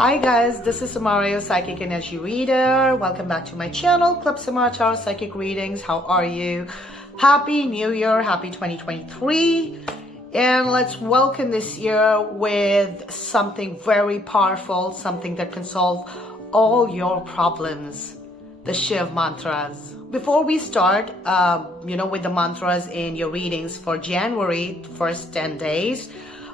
Hi guys, this is Samara, your psychic energy reader. Welcome back to my channel, Club Samara Psychic Readings. How are you? Happy New Year, happy 2023. And let's welcome this year with something very powerful, something that can solve all your problems, the Shiv Mantras. Before we start, with the mantras in your readings for January, first 10 days,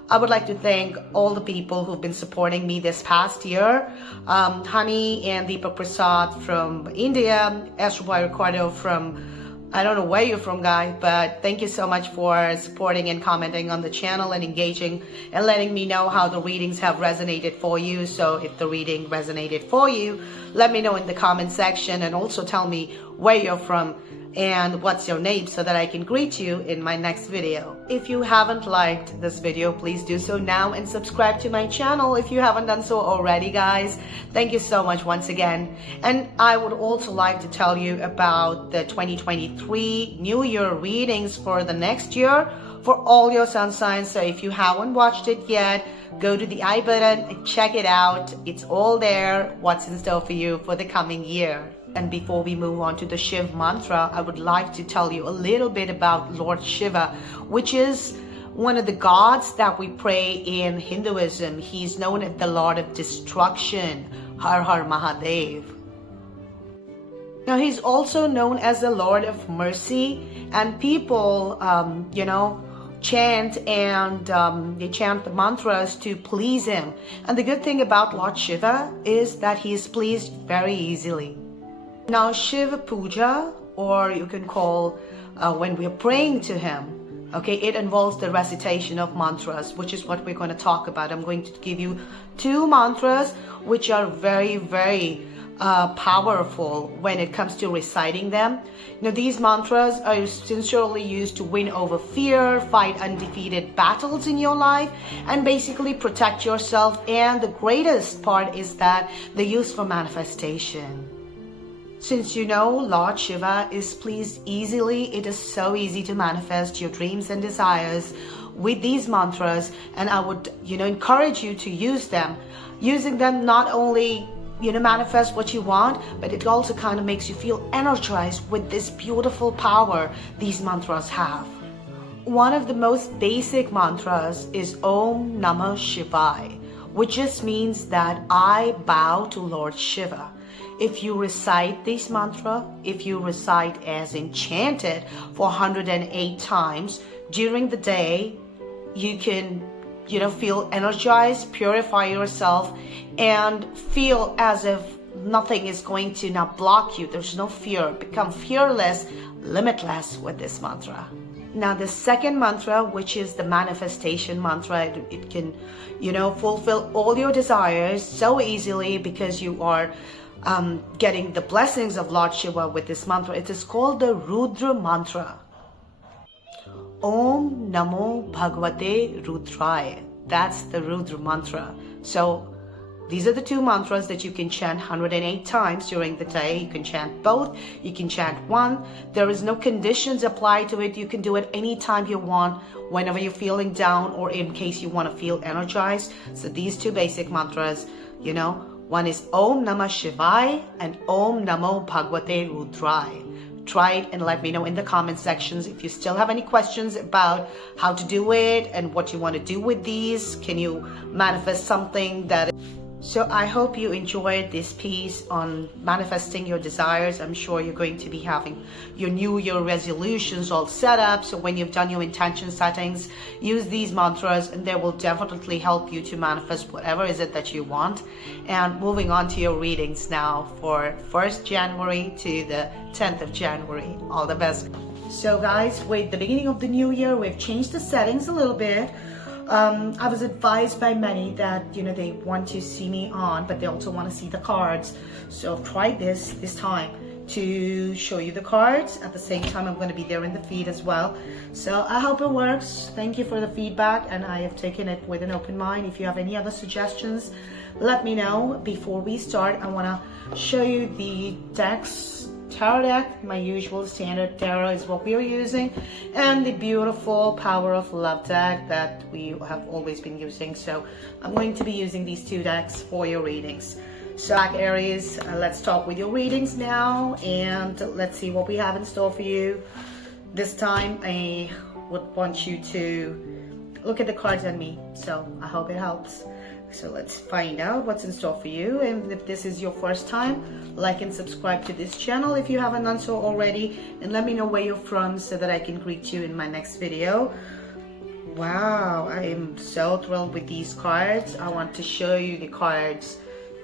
I would like to thank all the people who've been supporting me this past year. Honey and Deepak Prasad from India, Astro Boy Ricardo from, I don't know where you're from, guy, but thank you so much for supporting and commenting on the channel and engaging and letting me know how the readings have resonated for you. So if the reading resonated for you, let me know in the comment section, and also tell me where you're from and what's your name so that I can greet you in my next video. If you haven't liked this video, please do so now and subscribe to my channel if you haven't done so already, guys. Thank you so much once again. And I would also like to tell you about the 2023 New Year readings for the next year for all your sun signs. So if you haven't watched it yet, go to the I button and check it out. It's all there, what's in store for you for the coming year. And before we move on to the Shiv Mantra, I would like to tell you a little bit about Lord Shiva, which is one of the gods that we pray in Hinduism. He's known as the Lord of Destruction, Har Har Mahadev. Now, he's also known as the Lord of Mercy, and people, chant and they chant the mantras to please him. And the good thing about Lord Shiva is that he is pleased very easily. Now, Shiva Puja, or you can call when we're praying to him, okay, it involves the recitation of mantras, which is what we're going to talk about. I'm going to give you two mantras which are very, very powerful when it comes to reciting them. Now, these mantras are sincerely used to win over fear, fight undefeated battles in your life, and basically protect yourself. And the greatest part is that they're used for manifestation. Since Lord Shiva is pleased easily, it is so easy to manifest your dreams and desires with these mantras. And I would, encourage you to use them. Using them not only, manifest what you want, but it also kind of makes you feel energized with this beautiful power these mantras have. One of the most basic mantras is Om Namah Shivaya, which just means that I bow to Lord Shiva. If you recite this mantra, if you recite as enchanted for 108 times during the day, you can, feel energized, purify yourself, and feel as if nothing is going to now block you. There's no fear. Become fearless, limitless with this mantra. Now, the second mantra, which is the manifestation mantra, it can, fulfill all your desires so easily because you are getting the blessings of Lord Shiva with this mantra. It is called the Rudra Mantra. Om Namo Bhagavate Rudraya. That's the Rudra Mantra. So these are the two mantras that you can chant 108 times during the day. You can chant both. You can chant one. There is no conditions applied to it. You can do it anytime you want, whenever you're feeling down or in case you want to feel energized. So these two basic mantras, one is Om Namah Shivaya and Om Namo Bhagavate Rudraya. Try it and let me know in the comment sections if you still have any questions about how to do it and what you want to do with these. Can you manifest something that... So I hope you enjoyed this piece on manifesting your desires. I'm sure you're going to be having your New Year resolutions all set up. So when you've done your intention settings, use these mantras and they will definitely help you to manifest whatever is it that you want. And moving on to your readings now for 1st January to the 10th of January. All the best. So guys, with the beginning of the new year, we've changed the settings a little bit. I was advised by many that, they want to see me on, but they also want to see the cards. So I've tried this time to show you the cards. At the same time, I'm going to be there in the feed as well. So I hope it works. Thank you for the feedback, and I have taken it with an open mind. If you have any other suggestions, let me know. Before we start, I want to show you the decks tarot deck. My usual standard tarot is what we are using, and the beautiful Power of Love deck that we have always been using. So I'm going to be using these two decks for your readings. So Aries, let's start with your readings now, and let's see what we have in store for you. This time I would want you to look at the cards on me, so I hope it helps. So let's find out what's in store for you. And if this is your first time, like and subscribe to this channel if you haven't done so already, and let me know where you're from so that I can greet you in my next video. Wow, I am so thrilled with these cards. I want to show you the cards.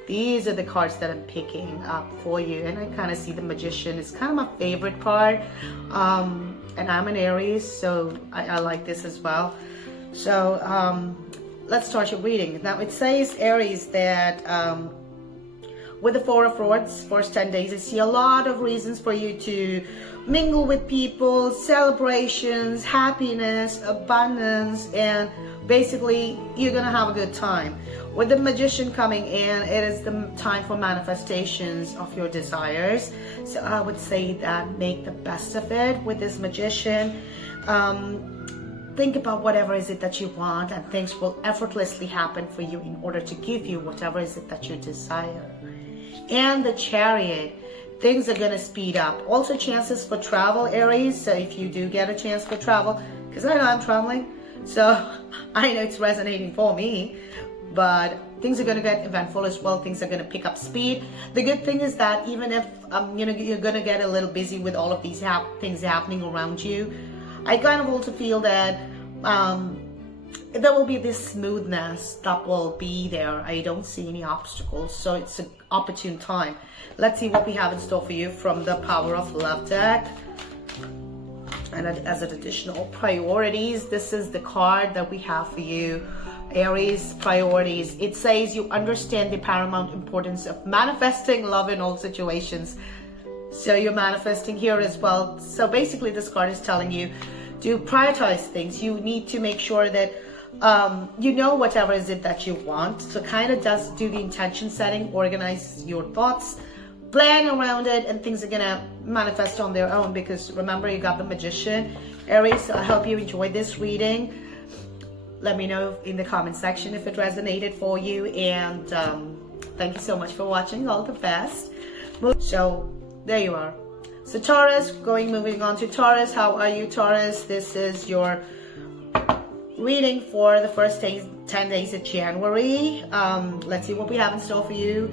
These are the cards that I'm picking up for you, and I kind of see the Magician is kind of my favorite card, and I'm an Aries, so I like this as well. So let's start your reading. Now it says, Aries, that with the Four of Swords, first 10 days, I see a lot of reasons for you to mingle with people, celebrations, happiness, abundance, and basically you're gonna have a good time. With the Magician coming in, it is the time for manifestations of your desires. So I would say that make the best of it with this Magician. Think about whatever is it that you want, and things will effortlessly happen for you in order to give you whatever is it that you desire. And the Chariot, things are going to speed up. Also chances for travel, Aries. So if you do get a chance for travel, because I know I'm traveling, so I know it's resonating for me, but things are going to get eventful as well. Things are going to pick up speed. The good thing is that even if you're going to get a little busy with all of these things happening around you, I kind of also feel that there will be this smoothness that will be there. I don't see any obstacles, so it's an opportune time. Let's see what we have in store for you from the Power of Love deck. And as an additional priorities, this is the card that we have for you, Aries. Priorities. It says you understand the paramount importance of manifesting love in all situations. So you're manifesting here as well. So basically this card is telling you to prioritize things. You need to make sure that you know whatever is it that you want. So kind of just do the intention setting, organize your thoughts, plan around it, and things are gonna manifest on their own, because remember, you got the Magician, Aries. So I hope you enjoyed this reading. Let me know in the comment section if it resonated for you, and thank you so much for watching. All the best. So there you are. So Taurus, moving on to Taurus. How are you, Taurus? This is your reading for the first 10 days of January. Let's see what we have in store for you.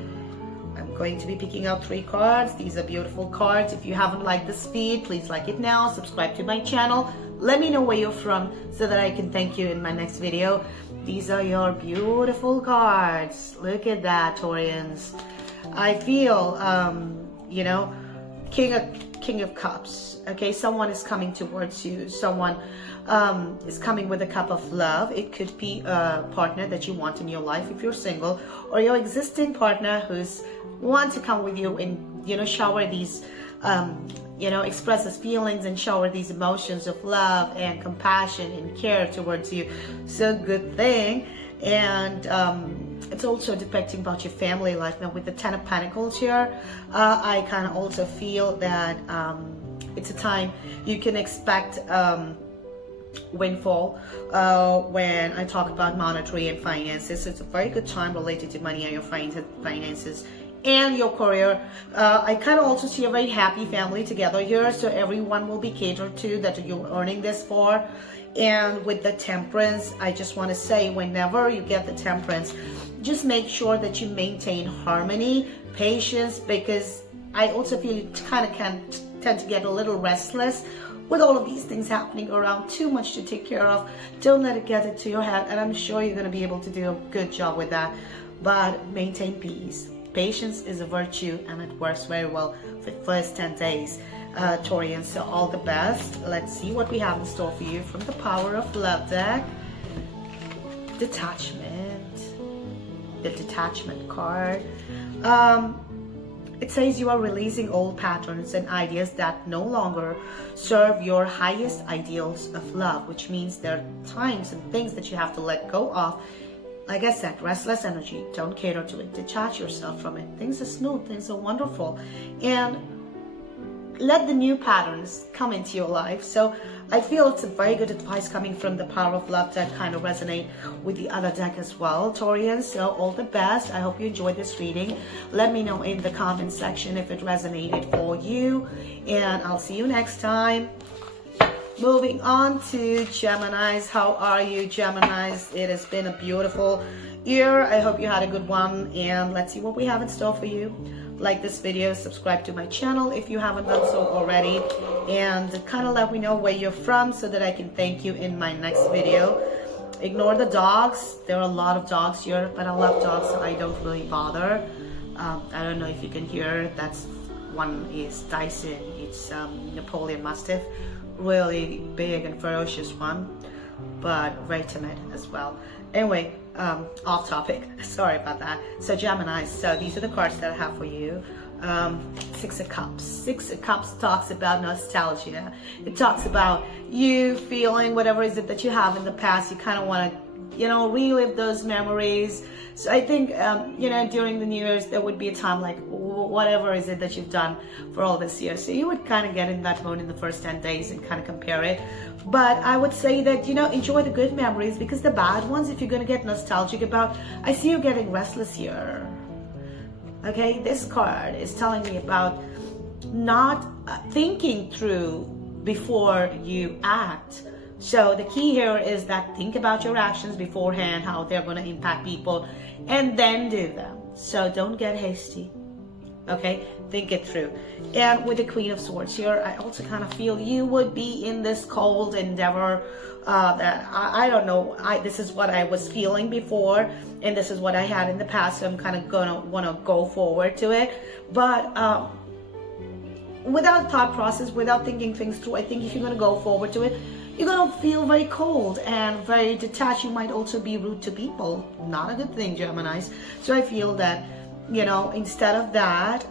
I'm going to be picking out 3 cards. These are beautiful cards. If you haven't liked this feed, please like it now. Subscribe to my channel. Let me know where you're from so that I can thank you in my next video. These are your beautiful cards. Look at that, Taurians. I feel, King of Cups. Okay, someone is coming towards you. Someone is coming with a cup of love. It could be a partner that you want in your life if you're single, or your existing partner who's want to come with you and shower these express his feelings and shower these emotions of love and compassion and care towards you. So good thing. And it's also depicting about your family life. Now with the Ten of Pentacles here, I kind of also feel that it's a time you can expect windfall when I talk about monetary and finances. So it's a very good time related to money and your finances and your career. I kind of also see a very happy family together here, so everyone will be catered to that you're earning this for. And with the Temperance, I just want to say, whenever you get the Temperance, just make sure that you maintain harmony, patience, because I also feel you kind of can tend to get a little restless with all of these things happening around. Too much to take care of. Don't let it get into your head, and I'm sure you're going to be able to do a good job with that. But maintain peace. Patience is a virtue, and it works very well for the first 10 days. Taurians, so all the best. Let's see what we have in store for you from the Power of Love deck. Detachment. The Detachment card. It says you are releasing old patterns and ideas that no longer serve your highest ideals of love, which means there are times and things that you have to let go of. Like I said, restless energy, don't cater to it. Detach yourself from it. Things are smooth, things are wonderful. And let the new patterns come into your life. So I feel it's a very good advice coming from the Power of Love that kind of resonate with the other deck as well, Taurians. So all the best. I hope you enjoyed this reading. Let me know in the comment section if it resonated for you, and I'll see you next time. Moving on to Geminis. How are you, Geminis? It has been a beautiful year. I hope you had a good one, and let's see what we have in store for you. Like this video, subscribe to my channel if you haven't done so already, and kind of let me know where you're from so that I can thank you in my next video. Ignore the dogs. There are a lot of dogs here, but I love dogs, so I don't really bother. I don't know if you can hear, that's one is Dyson. It's Napoleon Mastiff, really big and ferocious one, but very timid as well. Anyway, off topic, sorry about that. So Gemini, so these are the cards that I have for you. Six of Cups. Six of Cups talks about nostalgia. It talks about you feeling whatever is it that you have in the past. You kind of want to, you know, relive those memories. So I think, you know, during the New Year's, there would be a time like, whatever is it that you've done for all this year. So you would kind of get in that mode in the first 10 days and kind of compare it. But I would say that, you know, enjoy the good memories, because the bad ones, if you're going to get nostalgic about, I see you getting restless here. Okay, this card is telling me about not thinking through before you act. So the key here is that think about your actions beforehand, how they're going to impact people, and then do them. So don't get hasty. Okay, think it through. And with the Queen of Swords here, I also kind of feel you would be in this cold endeavor that I don't know, this is what I was feeling before, and this is what I had in the past, so I'm kind of gonna want to go forward to it. But without thought process, without thinking things through, I think if you're going to go forward to it, you're going to feel very cold and very detached. You might also be rude to people. Not a good thing, Geminis. So I feel that, you know, instead of that,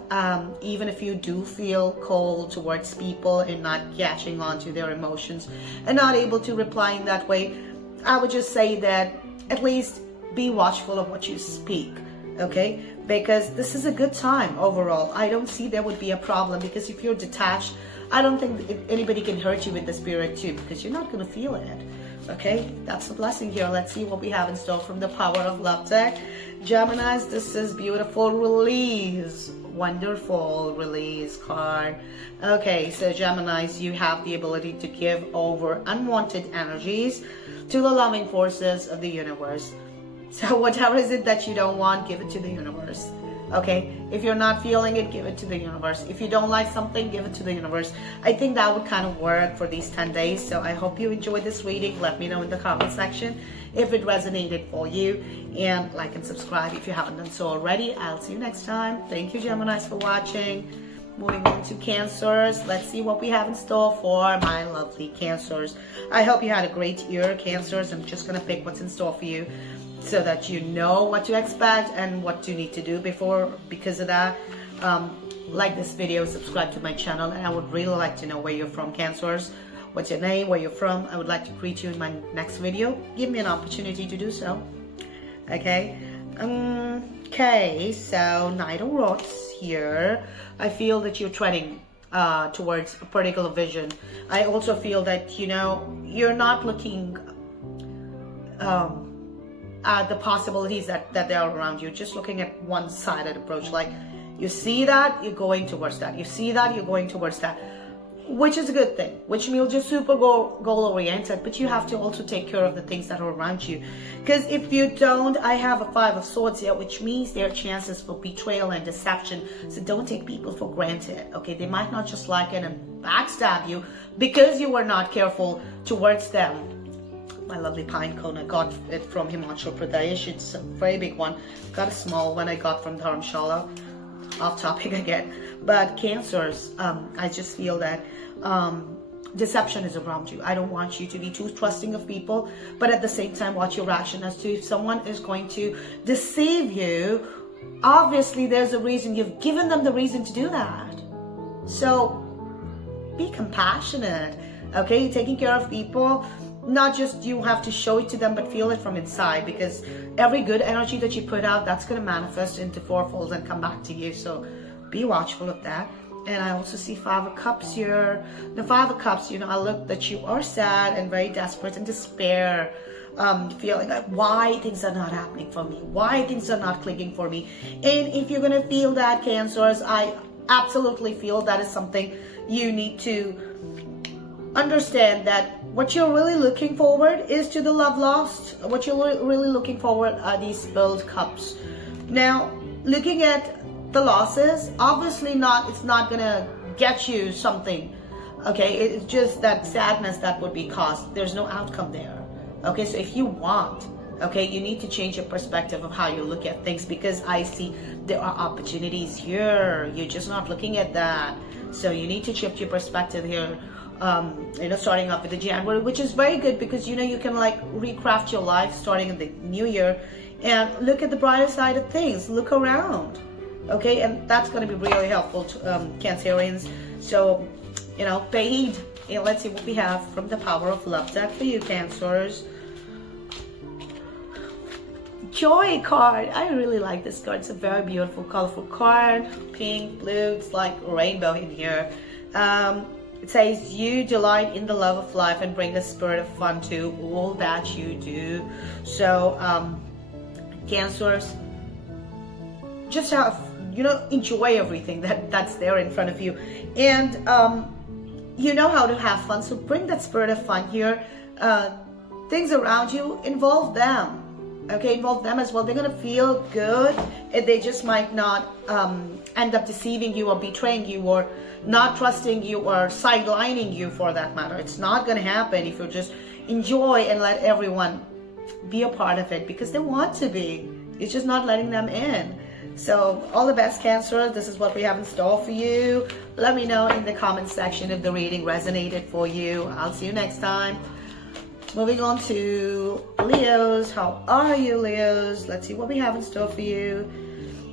even if you do feel cold towards people and not catching on to their emotions and not able to reply in that way, I would just say that at least be watchful of what you speak, okay? Because this is a good time overall. I don't see there would be a problem, because if you're detached, I don't think anybody can hurt you with the spirit too, because you're not going to feel it. Okay, that's the blessing here. Let's see what we have in store from the Power of Love deck. Geminis, this is beautiful. Release. Wonderful release card. Okay, so Geminis, you have the ability to give over unwanted energies to the loving forces of the universe. So whatever is it that you don't want, give it to the universe. Okay, if you're not feeling it, give it to the universe. If you don't like something, give it to the universe. I think that would kind of work for these 10 days. So I hope you enjoyed this reading. Let me know in the comment section if it resonated for you, and like and subscribe if you haven't done so already. I'll see you next time. Thank you, Geminis, for watching. Moving on to Cancers. Let's see what we have in store for my lovely Cancers. I hope you had a great year, Cancers. I'm just going to pick what's in store for you, so that you know what to expect and what you need to do because of that. Like this video, subscribe to my channel, and I would really like to know where you're from, Cancers. What's your name, where you're from? I would like to greet you in my next video. Give me an opportunity to do so. Okay. Okay, so Knight of Rods here. I feel that you're treading towards a particular vision. I also feel that, you know, you're not looking the possibilities that there are around you, just looking at one-sided approach. Like, you see that, you're going towards that. You see that, you're going towards that, which is a good thing, which means you're super goal-oriented, but you have to also take care of the things that are around you. Because if you don't, I have a 5 of Swords here, which means there are chances for betrayal and deception. So don't take people for granted, okay? They might not just like it and backstab you because you were not careful towards them. My lovely pine cone, I got it from Himachal Pradesh. It's a very big one. Got a small one I got from Dharamshala. Off topic again. But Cancers, I just feel that deception is around you. I don't want you to be too trusting of people, but at the same time, watch your reaction as to if someone is going to deceive you. Obviously, there's a reason. You've given them the reason to do that. So be compassionate, okay? Taking care of people. Not just you have to show it to them, but feel it from inside, because every good energy that you put out, that's going to manifest into fourfold and come back to you. So be watchful of that. And I also see Five of Cups here. The Five of Cups, you know, I look that you are sad and very desperate and despair. Feeling like why things are not happening for me, why things are not clicking for me. And if you're gonna feel that, Cancers, I absolutely feel that is something you need to understand, that what you're really looking forward is to the love lost. What you're really looking forward are these spilled cups. Now, looking at the losses, obviously it's not gonna get you something, okay? It's just that sadness that would be caused. There's no outcome there. Okay, so if you want, okay, you need to change your perspective of how you look at things, because I see there are opportunities here. You're just not looking at that. So you need to shift your perspective here. You know, starting off with the January, which is very good, because you know you can like recraft your life starting in the new year and look at the brighter side of things. Look around, okay, and that's going to be really helpful to Cancerians. So, you know, pay heed. And let's see what we have from the Power of Love deck for you, Cancers. Joy card. I really like this card. It's a very beautiful, colorful card. Pink, blue. It's like a rainbow in here. It says, you delight in the love of life and bring a spirit of fun to all that you do. So, Cancers, just have, you know, enjoy everything that's there in front of you. And, you know how to have fun, so bring that spirit of fun here. Things around you, involve them. Okay, involve them as well. They're gonna feel good. They just might not end up deceiving you or betraying you or not trusting you or sidelining you, for that matter. It's not gonna happen if you just enjoy and let everyone be a part of it, because they want to be. You're just not letting them in. So all the best, Cancer. This is what we have in store for you. Let me know in the comment section if the reading resonated for you. I'll see you next time. Moving on to Leos. How are you, Leos? Let's see what we have in store for you.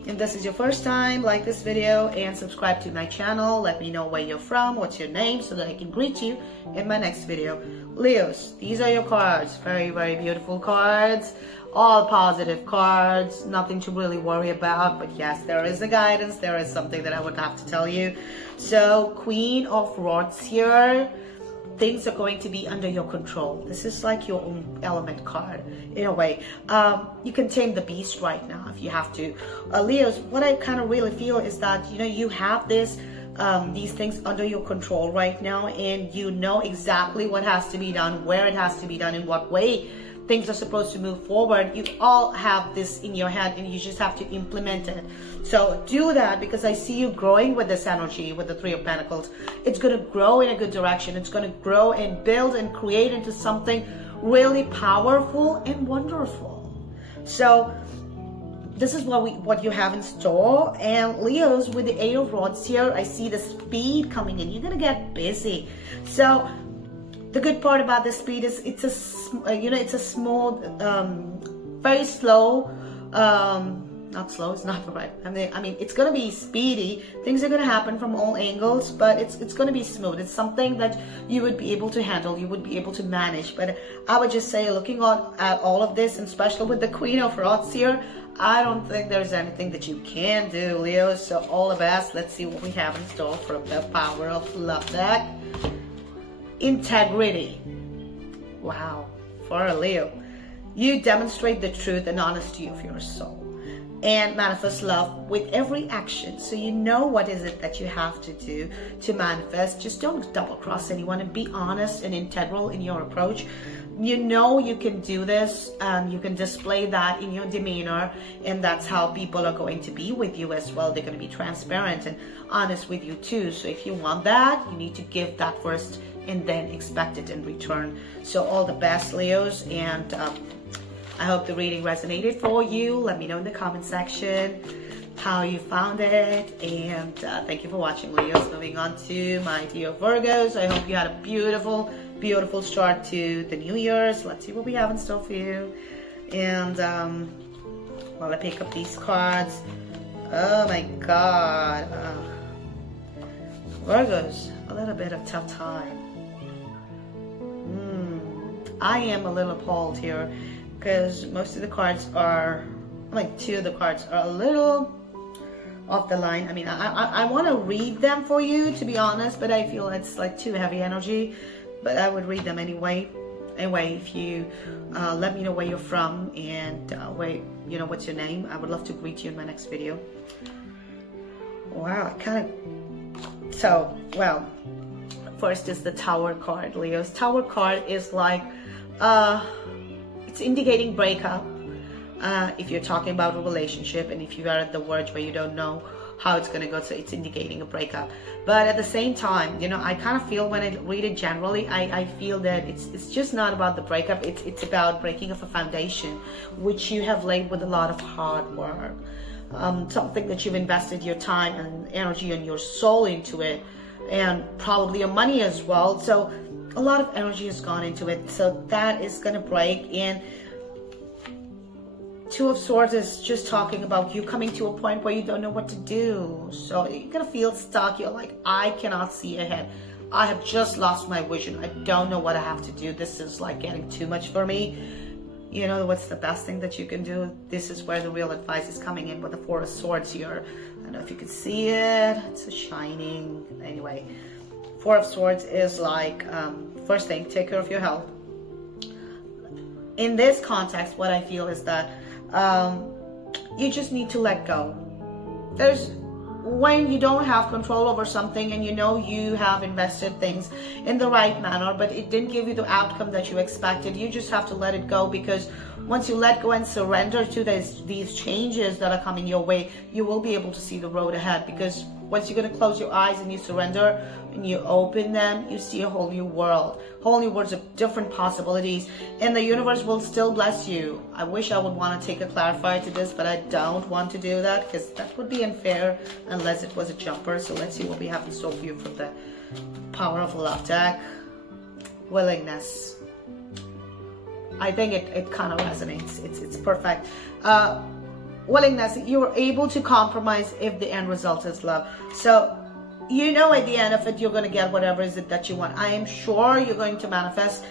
If this is your first time, like this video and subscribe to my channel. Let me know where you're from, what's your name, so that I can greet you in my next video. Leos, these are your cards. Very, very beautiful cards. All positive cards, nothing to really worry about. But yes, there is a guidance. There is something that I would have to tell you. So, Queen of Rods here. Things are going to be under your control. This is like your own element card in a way. You can tame the beast right now if you have to. Leos, what I kind of really feel is that, you know, you have this these things under your control right now, and you know exactly what has to be done, where it has to be done, in what way things are supposed to move forward. You all have this in your head, and you just have to implement it. So do that, because I see you growing with this energy, with the Three of Pentacles. It's going to grow in a good direction. It's going to grow and build and create into something really powerful and wonderful. So this is what you have in store. And Leos, with the Eight of Rods here, I see the speed coming in. You're going to get busy. So the good part about this speed is it's a smooth, very slow, not slow, it's not the right. I mean, it's going to be speedy. Things are going to happen from all angles, but it's going to be smooth. It's something that you would be able to handle, you would be able to manage. But I would just say, looking at all of this, and especially with the Queen of Rods here, I don't think there's anything that you can do, Leo. So all the best. Let's see what we have in store from the Power of Love deck. Integrity. Wow. For a Leo, you demonstrate the truth and honesty of your soul and manifest love with every action. So you know what is it that you have to do to manifest. Just don't double cross anyone, and be honest and integral in your approach. You know you can do this, and you can display that in your demeanor, and that's how people are going to be with you as well. They're going to be transparent and honest with you too. So if you want that, you need to give that first and then expect it in return. So all the best, Leos, and I hope the reading resonated for you. Let me know in the comment section how you found it, and thank you for watching, Leos. Moving on to my dear Virgos. I hope you had a beautiful, beautiful start to the New Year's. Let's see what we have in store for you. And while I pick up these cards, oh my God, Virgos, a little bit of tough time. I am a little appalled here, because most of the cards are, like two of the cards are a little of the line. I mean, I want to read them for you, to be honest, but I feel it's like too heavy energy, but I would read them anyway. Anyway, if you let me know where you're from and where, you know, what's your name, I would love to greet you in my next video. Wow, so, well, first is the Tower card, Leo's. Tower card is like, it's indicating breakup. If you're talking about a relationship, and if you are at the verge where you don't know how it's going to go, so it's indicating a breakup. But at the same time, you know, I kind of feel when I read it generally, I feel that it's just not about the breakup. It's about breaking of a foundation which you have laid with a lot of hard work, something that you've invested your time and energy and your soul into it, and probably your money as well. So a lot of energy has gone into it, so that is going to break. And Two of Swords is just talking about you coming to a point where you don't know what to do. So you're gonna feel stuck. You're like, I cannot see ahead. I have just lost my vision. I don't know what I have to do. This is like getting too much for me. You know, what's the best thing that you can do? This is where the real advice is coming in with the Four of Swords here. I don't know if you can see it. It's a shining. Anyway, Four of Swords is like, first thing, take care of your health. In this context, what I feel is that you just need to let go. There's when you don't have control over something and you know you have invested things in the right manner, but it didn't give you the outcome that you expected, you just have to let it go, because once you let go and surrender to these changes that are coming your way, you will be able to see the road ahead. Because once you're going to close your eyes and you surrender and you open them, you see a whole new world of different possibilities, and the universe will still bless you. I wish I would want to take a clarifier to this, but I don't want to do that because that would be unfair unless it was a jumper. So let's see what we have in store for you from the Power of Love deck. Willingness. I think it kind of resonates. It's perfect. Willingness. You're able to compromise if the end result is love. So you know at the end of it, you're going to get whatever is it that you want. I am sure you're going to manifest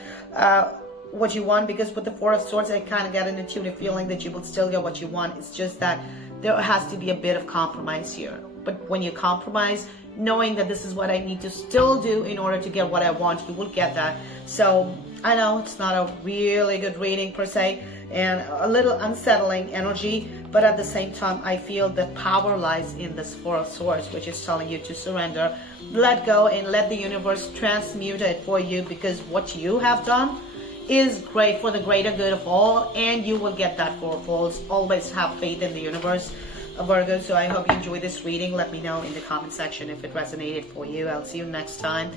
what you want, because with the Four of Swords, I kind of get an intuitive feeling that you will still get what you want. It's just that there has to be a bit of compromise here. But when you compromise, knowing that this is what I need to still do in order to get what I want, you will get that. So I know it's not a really good reading per se, and a little unsettling energy, but at the same time, I feel that power lies in this Four of Swords, which is telling you to surrender, let go, and let the universe transmute it for you, because what you have done is great for the greater good of all, and you will get that fourfold. Always have faith in the universe, Virgo. So I hope you enjoyed this reading. Let me know in the comment section if it resonated for you. I'll see you next time,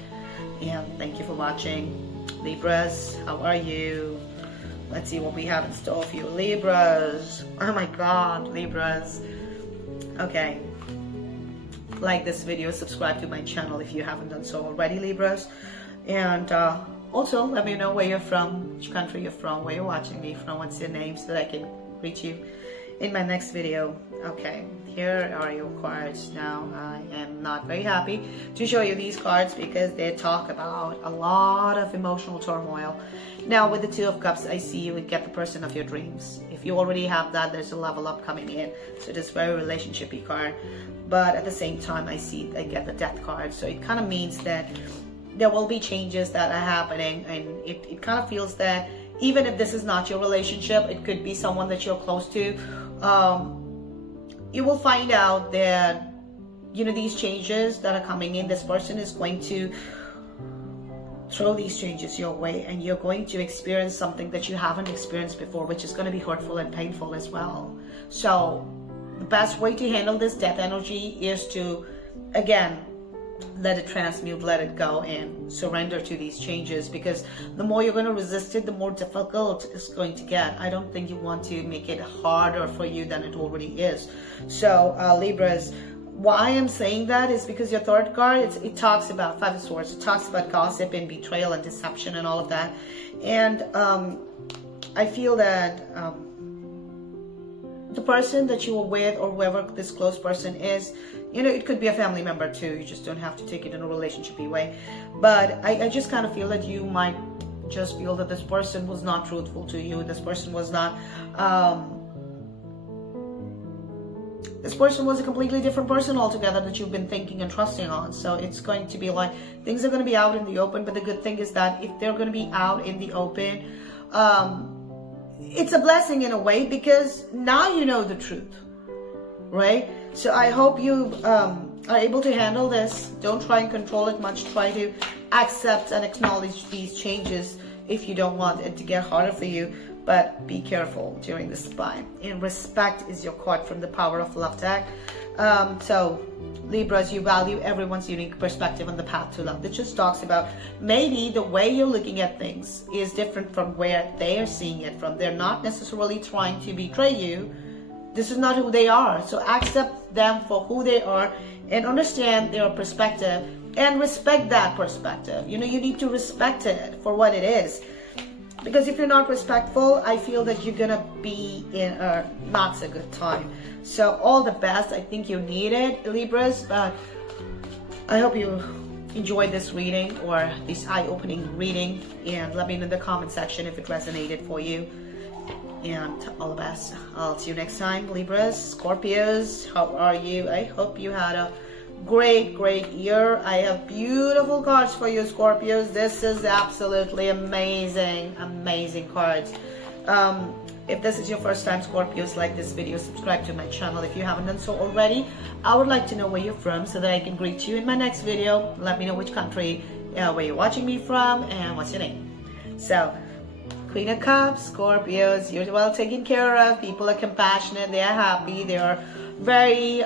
and thank you for watching. Libras, how are you? Let's see what we have in store for you. Libras. Oh my god, Libras. Okay. Like this video, subscribe to my channel if you haven't done so already, Libras. And also, let me know where you're from, which country you're from, where you're watching me from, what's your name, so that I can reach you in my next video. Okay, here are your cards. Now I am not very happy to show you these cards because they talk about a lot of emotional turmoil. Now with the Two of Cups, I see you would get the person of your dreams. If you already have that, there's a level up coming in, so this very relationshipy card. But at the same time, I get the Death card, so it kind of means that there will be changes that are happening, and it kind of feels that even if this is not your relationship, it could be someone that you're close to. You will find out that, you know, these changes that are coming in, this person is going to throw these changes your way, and you're going to experience something that you haven't experienced before, which is going to be hurtful and painful as well. So the best way to handle this death energy is to, again, let it transmute, let it go, and surrender to these changes, because the more you're going to resist it, the more difficult it's going to get. I don't think you want to make it harder for you than it already is. So Libras, why I'm saying that is because your third card, it talks about Five of Swords. It talks about gossip and betrayal and deception and all of that. And I feel that the person that you are with, or whoever this close person is, you know, it could be a family member too. You just don't have to take it in a relationship-y way. But I just kind of feel that you might just feel that this person was not truthful to you. This person was not this person was a completely different person altogether that you've been thinking and trusting on. So it's going to be like, things are going to be out in the open. But the good thing is that if they're going to be out in the open, it's a blessing in a way, because now you know the truth, right? So I hope you are able to handle this. Don't try and control it much. Try to accept and acknowledge these changes if you don't want it to get harder for you. But be careful during this time. And respect is your card from the Power of Love deck. So Libras, you value everyone's unique perspective on the path to love. It just talks about maybe the way you're looking at things is different from where they are seeing it from. They're not necessarily trying to betray you. This is not who they are. So accept them for who they are and understand their perspective and respect that perspective. You know, you need to respect it for what it is. Because if you're not respectful, I feel that you're going to be in a not so good time. So all the best. I think you need it, Libras. But I hope you enjoyed this reading or this eye-opening reading. And let me know in the comment section if it resonated for you. And all the best. I'll see you next time, Libras. Scorpios, how are you? I hope you had a great year. I have beautiful cards for you, Scorpios. This is absolutely amazing cards. If this is your first time, Scorpios, like this video, subscribe to my channel if you haven't done so already. I would like to know where you're from so that I can greet you in my next video. Let me know which country where you're watching me from and what's your name. So Queen of Cups, Scorpios, you're well taken care of. People are compassionate, they are happy, they are very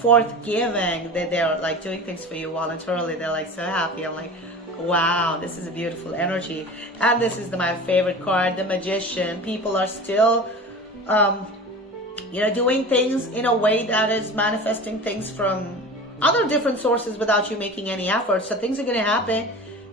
forthgiving, that they're like doing things for you voluntarily. They're like so happy. I'm like, wow, this is a beautiful energy. And this is my favorite card, the Magician. People are still you know, doing things in a way that is manifesting things from other different sources without you making any effort. So things are going to happen.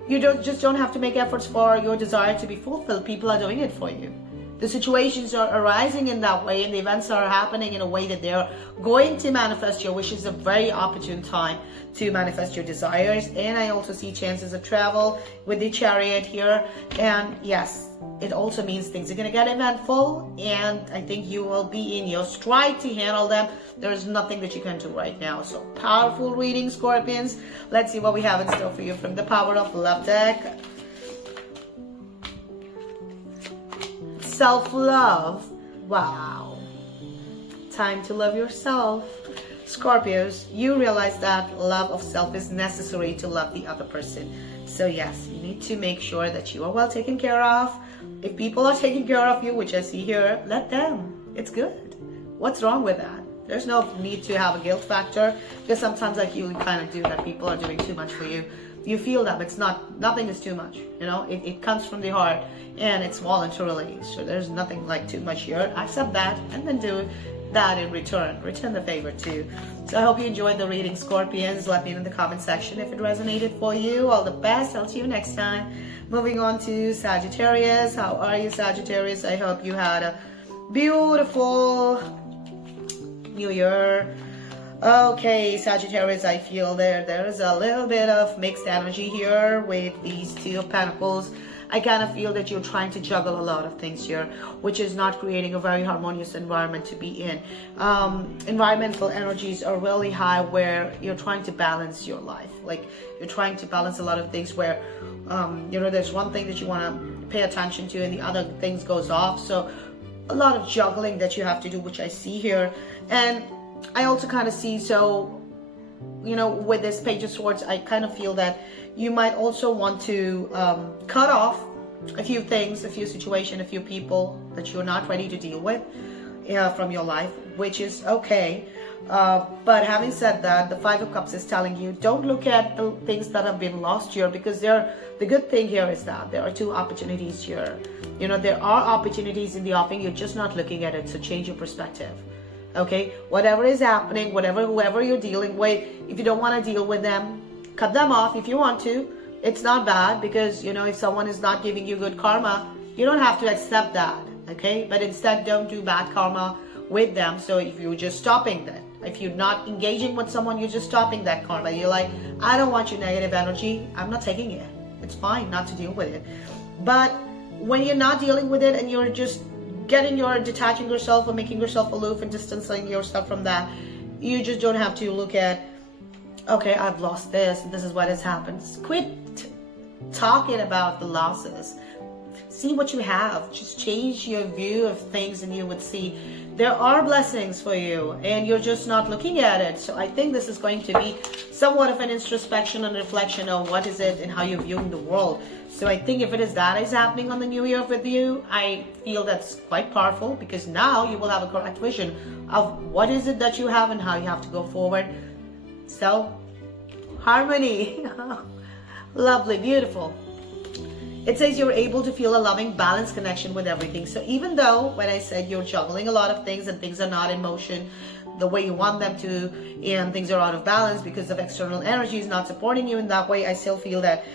You just don't have to make efforts for your desire to be fulfilled. People are doing it for you. The situations are arising in that way, and the events are happening in a way that they're going to manifest your wishes. A very opportune time to manifest your desires. And I also see chances of travel with the Chariot here. And yes, it also means things are going to get eventful, and I think you will be in your stride to handle them. There's nothing that you can do right now. So powerful reading, Scorpions. Let's see what we have in store for you from the Power of Love deck. Self-love. Wow. Time to love yourself. Scorpios, you realize that love of self is necessary to love the other person. So yes, you need to make sure that you are well taken care of. If people are taking care of you, which I see here, let them. It's good. What's wrong with that? There's no need to have a guilt factor, because sometimes I feel you kind of do that. People are doing too much for you. You feel that, but it's not, nothing is too much. You know, it comes from the heart and it's voluntarily. So there's nothing like too much here. Accept that and then do that in return. Return the favor too. So I hope you enjoyed the reading, Scorpions. Let me know in the comment section if it resonated for you. All the best. I'll see you next time. Moving on to Sagittarius. How are you, Sagittarius? I hope you had a beautiful New Year. Okay, Sagittarius, I feel there is a little bit of mixed energy here with these Two of Pentacles. I kind of feel that you're trying to juggle a lot of things here, which is not creating a very harmonious environment to be in. Environmental energies are really high where you're trying to balance your life. Like you're trying to balance a lot of things where, you know, there's one thing that you want to pay attention to and the other things goes off. So a lot of juggling that you have to do, which I see here. And I also kind of see, so, you know, with this Page of Swords, I kind of feel that you might also want to cut off a few things, a few situations, a few people that you're not ready to deal with from your life, which is okay. But having said that, the Five of Cups is telling you, don't look at the things that have been lost here, because the good thing here is that there are two opportunities here. You know, there are opportunities in the offing, you're just not looking at it, so change your perspective. Okay, whatever is happening, whoever you're dealing with, if you don't want to deal with them, cut them off if you want to. It's not bad, because, you know, if someone is not giving you good karma, you don't have to accept that, okay? But instead, don't do bad karma with them. So if you're just stopping that, if you're not engaging with someone, you're just stopping that karma. You're like, I don't want your negative energy. I'm not taking it. It's fine not to deal with it. But when you're not dealing with it and you're just detaching yourself or making yourself aloof and distancing yourself from that. You just don't have to look at, okay, I've lost this is what has happened. Quit talking about the losses. See what you have. Just change your view of things and you would see there are blessings for you and you're just not looking at it. So I think this is going to be somewhat of an introspection and reflection of what is it and how you're viewing the world. So I think if it is that is happening on the new year with you, I feel that's quite powerful, because now you will have a correct vision of what is it that you have and how you have to go forward. So harmony. Lovely, beautiful. It says you're able to feel a loving, balanced connection with everything. So even though when I said you're juggling a lot of things and things are not in motion the way you want them to, and things are out of balance because of external energies not supporting you in that way, I still feel that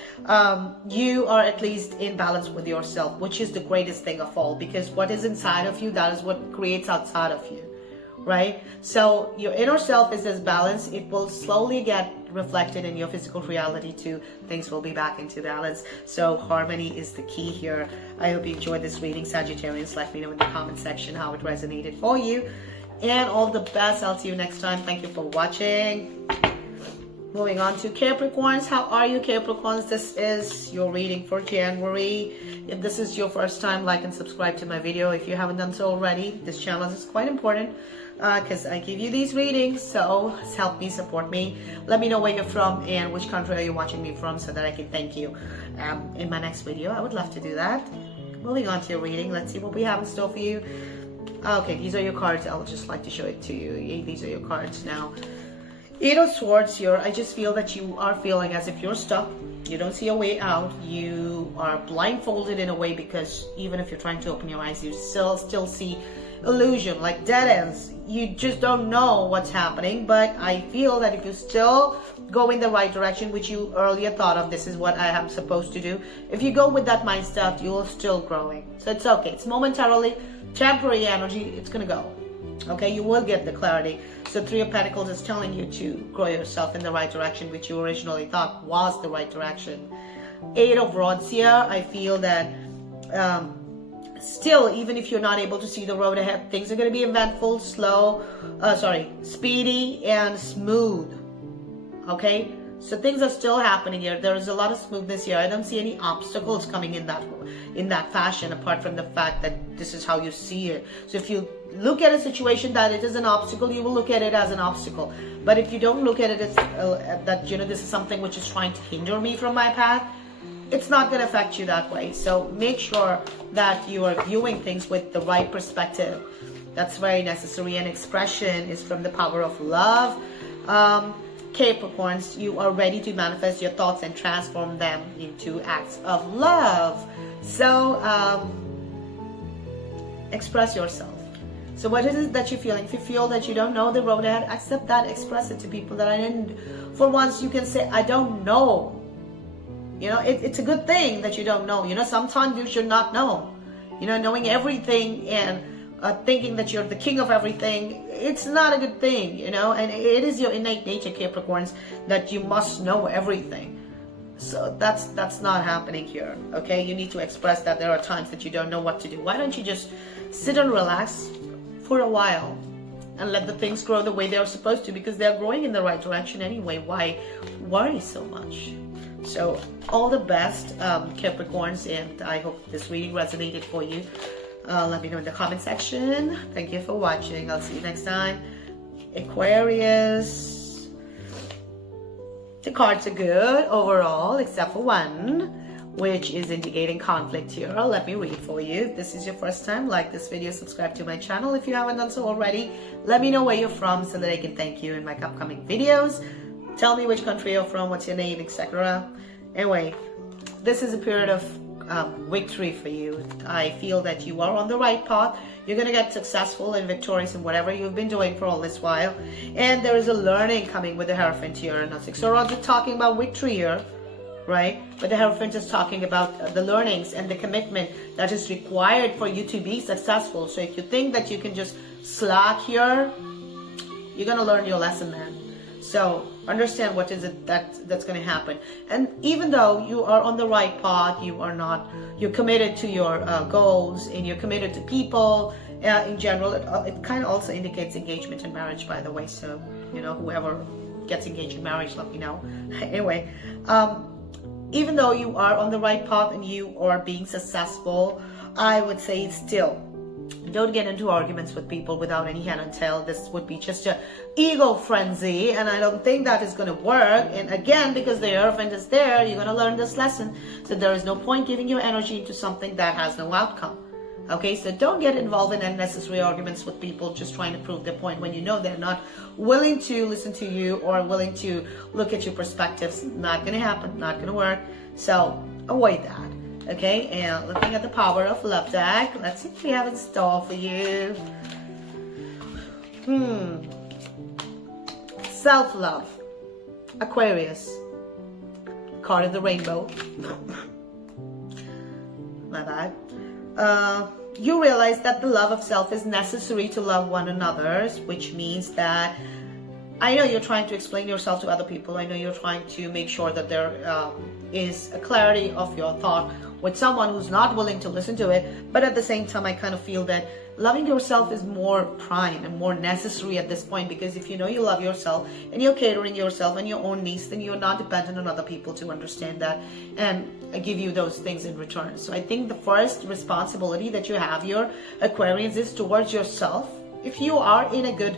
you are at least in balance with yourself, which is the greatest thing of all, because what is inside of you, that is what creates outside of you, right? So your inner self is as balanced. It will slowly get reflected in your physical reality too. Things will be back into balance. So harmony is the key here. I hope you enjoyed this reading, Sagittarians. Let me know in the comment section how it resonated for you, and all the best. I'll see you next time. Thank you for watching. Moving on to Capricorns. How are you, Capricorns? This is your reading for January. If this is your first time, like and subscribe to my video if you haven't done so already. This channel is quite important because I give you these readings, so help me, support me. Let me know where you're from and which country are you watching me from so that I can thank you in my next video. I would love to do that. Moving on to your reading, let's see what we have in store for you. Okay, these are your cards. I'll just like to show it to you. These are your cards now. Eight of Swords here. I just feel that you are feeling as if you're stuck. You don't see a way out. You are blindfolded in a way, because even if you're trying to open your eyes, you still see illusion, like dead ends. You just don't know what's happening. But I feel that if you still go in the right direction, which you earlier thought of, this is what I am supposed to do, if you go with that mindset, you're still growing. So it's okay. It's momentarily temporary energy. It's gonna go. Okay, you will get the clarity. So Three of Pentacles is telling you to grow yourself in the right direction, which you originally thought was the right direction. Eight of Rods here. I feel that still, even if you're not able to see the road ahead, things are going to be eventful, speedy and smooth. Okay, so things are still happening here. There is a lot of smoothness here. I don't see any obstacles coming in that fashion, apart from the fact that this is how you see it. So if you look at a situation that it is an obstacle, you will look at it as an obstacle. But if you don't look at it as that, this is something which is trying to hinder me from my path, it's not going to affect you that way. So make sure that you are viewing things with the right perspective. That's very necessary. And expression is from the power of love. Capricorns, you are ready to manifest your thoughts and transform them into acts of love. So express yourself. So what is it that you're feeling? If you feel that you don't know the road ahead, accept that, express it to people that I didn't. For once, you can say, I don't know. It's a good thing that you don't know. Sometimes you should not know. Knowing everything and thinking that you're the king of everything, it's not a good thing, and it is your innate nature, Capricorns, that you must know everything. So that's not happening here. Okay, you need to express that there are times that you don't know what to do. Why don't you just sit and relax for a while and let the things grow the way they're supposed to, because they're growing in the right direction anyway. Why worry so much? So all the best, Capricorns, and I hope this reading resonated for you. Let me know in the comment section. Thank you for watching. I'll see you next time. Aquarius. The cards are good overall, except for one, which is indicating conflict here. Let me read for you. If this is your first time, like this video, subscribe to my channel if you haven't done so already. Let me know where you're from so that I can thank you in my upcoming videos. Tell me which country you're from, what's your name, etc. Anyway, this is a period of victory for you. I feel that you are on the right path. You're going to get successful and victorious in whatever you've been doing for all this while. And there is a learning coming with the Hierophant here. Now, Six of Rods are talking about victory here, right? But the Hierophant is talking about the learnings and the commitment that is required for you to be successful. So if you think that you can just slack here, you're going to learn your lesson then. So understand what is it that's going to happen. And even though you are on the right path, you're committed to your goals, and you're committed to people in general. It kind of also indicates engagement and marriage, by the way. So, whoever gets engaged in marriage, let me know. Anyway, even though you are on the right path and you are being successful, I would say still, don't get into arguments with people without any head and tail. This would be just a ego frenzy, and I don't think that is going to work. And again, because the Hierophant is there, you're going to learn this lesson. So there is no point giving your energy into something that has no outcome. Okay, so don't get involved in unnecessary arguments with people just trying to prove their point when you know they're not willing to listen to you or willing to look at your perspectives. Not going to happen, not going to work. So avoid that. Okay, and looking at the Power of Love deck, let's see what we have in store for you. Self-love. Aquarius. Card of the rainbow. My bad. You realize that the love of self is necessary to love one another, which means that I know you're trying to explain yourself to other people. I know you're trying to make sure that there is a clarity of your thought with someone who's not willing to listen to it. But at the same time, I kind of feel that loving yourself is more prime and more necessary at this point, because if you know you love yourself and you're catering yourself and your own needs, then you're not dependent on other people to understand that and give you those things in return. So I think the first responsibility that you have, your Aquarians, is towards yourself. If you are in a good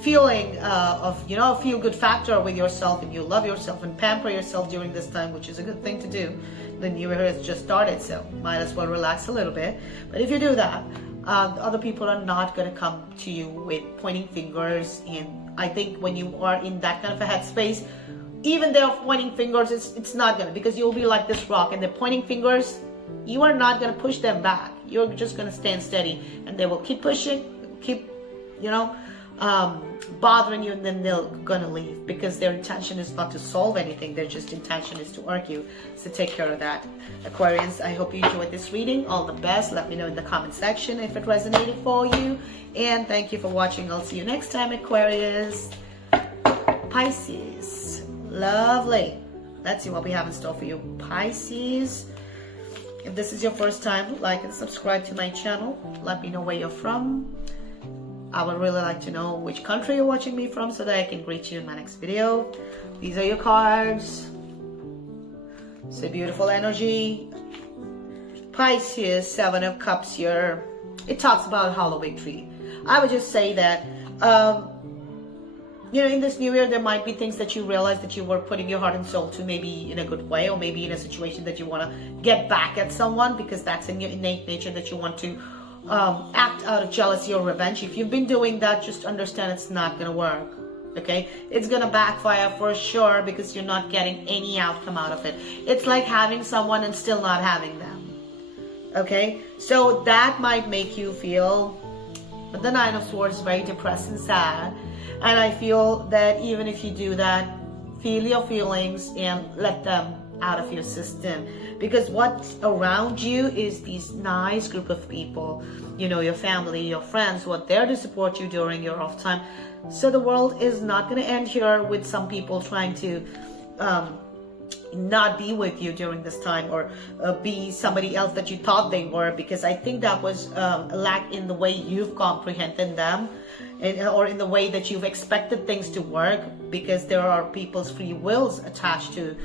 feeling of, a feel-good factor with yourself, and you love yourself and pamper yourself during this time, which is a good thing to do. The new year has just started, so might as well relax a little bit. But if you do that, other people are not going to come to you with pointing fingers. And I think when you are in that kind of a headspace, even they're pointing fingers, it's not going to, because you'll be like this rock and they're pointing fingers. You are not going to push them back. You're just going to stand steady, and they will keep pushing, keep, bothering you, and then they're gonna leave, because their intention is not to solve anything. Their just intention is to argue. So take care of that, Aquarians. I hope you enjoyed this reading. All the best. Let me know in the comment section if it resonated for you, and thank you for watching. I'll see you next time, Aquarius. Pisces, lovely. Let's see what we have in store for you, Pisces. If this is your first time, like and subscribe to my channel. Let me know where you're from. I would really like to know which country you're watching me from, so that I can greet you in my next video. These are your cards. It's a beautiful energy. Pisces, 7 of Cups here. It talks about hollow victory. I would just say that, in this new year, there might be things that you realize that you were putting your heart and soul to, maybe in a good way, or maybe in a situation that you want to get back at someone, because that's in your innate nature, that you want to act out of jealousy or revenge. If you've been doing that, just understand it's not going to work. Okay, it's going to backfire for sure, because you're not getting any outcome out of it. It's like having someone and still not having them. Okay, so that might make you feel, but the 9 of Swords is very depressed and sad, and I feel that even if you do that, feel your feelings and let them out of your system, because what's around you is these nice group of people, your family, your friends, who are there to support you during your off time. So the world is not going to end here with some people trying to not be with you during this time, or be somebody else that you thought they were, because I think that was a lack in the way you've comprehended them, or in the way that you've expected things to work, because there are people's free wills attached to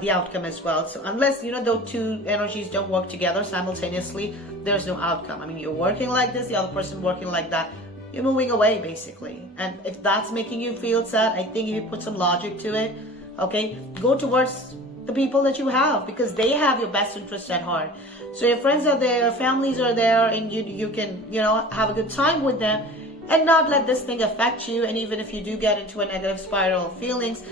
the outcome as well. So unless those two energies don't work together simultaneously, there's no outcome. I mean, you're working like this, the other person working like that, you're moving away basically. And if that's making you feel sad, I think if you put some logic to it, okay, go towards the people that you have, because they have your best interest at heart. So your friends are there, families are there, and you can have a good time with them, and not let this thing affect you. And even if you do get into a negative spiral of feelings,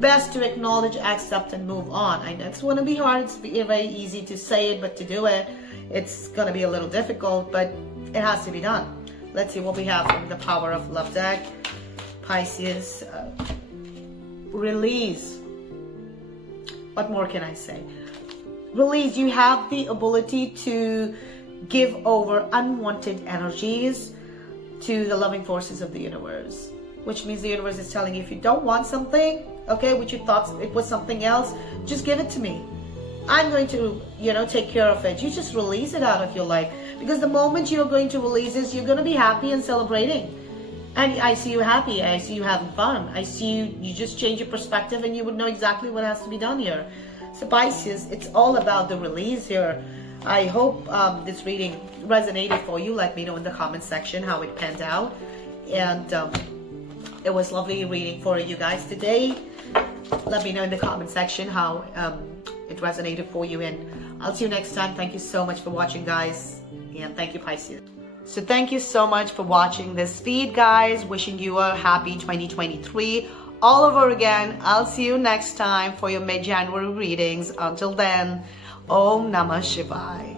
best to acknowledge, accept, and move on. I know it's going to be hard. It's very easy to say it, but to do it, it's going to be a little difficult, but it has to be done. Let's see what we have from the Power of Love deck. Pisces, release. What more can I say? Release. You have the ability to give over unwanted energies to the loving forces of the universe. which means the universe is telling you if you don't want something, okay, which you thought it was something else, just give it to me. I'm going to, take care of it. You just release it out of your life, because the moment you're going to release this, you're going to be happy and celebrating. And I see you happy. I see you having fun. I see you just change your perspective and you would know exactly what has to be done here. So Pisces, it's all about the release here. I hope this reading resonated for you. Let me know in the comment section how it panned out. And it was lovely reading for you guys today. Let me know in the comment section how it resonated for you. And I'll see you next time. Thank you so much for watching, guys. And thank you, Pisces. So thank you so much for watching this feed, guys. Wishing you a happy 2023 all over again. I'll see you next time for your mid-January readings. Until then, Om Namah Shivaya.